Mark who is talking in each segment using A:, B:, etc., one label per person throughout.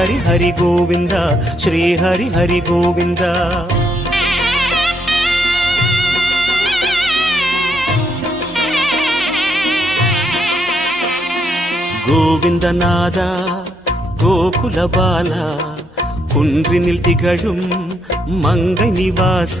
A: హరి హరి గోవింద శ్రీ హరి హరి గోవింద.
B: గోవింద నాద గోకుల బాల குன்றினில் திகழும் మంగ నివాస.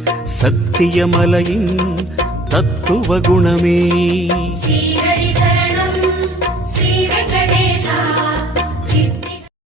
A: சத்தியமலையின் தத்துவ குணமே.